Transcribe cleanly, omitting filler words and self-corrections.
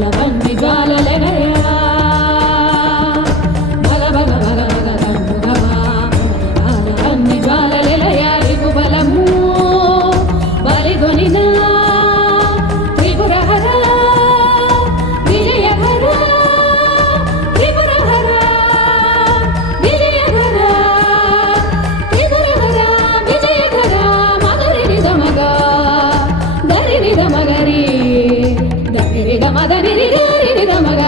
బలబంది జ్వాలలెనయా భగ భగ భగ భగ రంగు గమా బలబంది జ్వాలలెలయా రిగు బలము బలిగొనినా త్రిపురహర విజయహర త్రిపురహర విజయహర త్రిపురహర విజయహర మగరి నిదమగ దరి నిదమగరి దరి నిదమదని నిదరి నిదమగ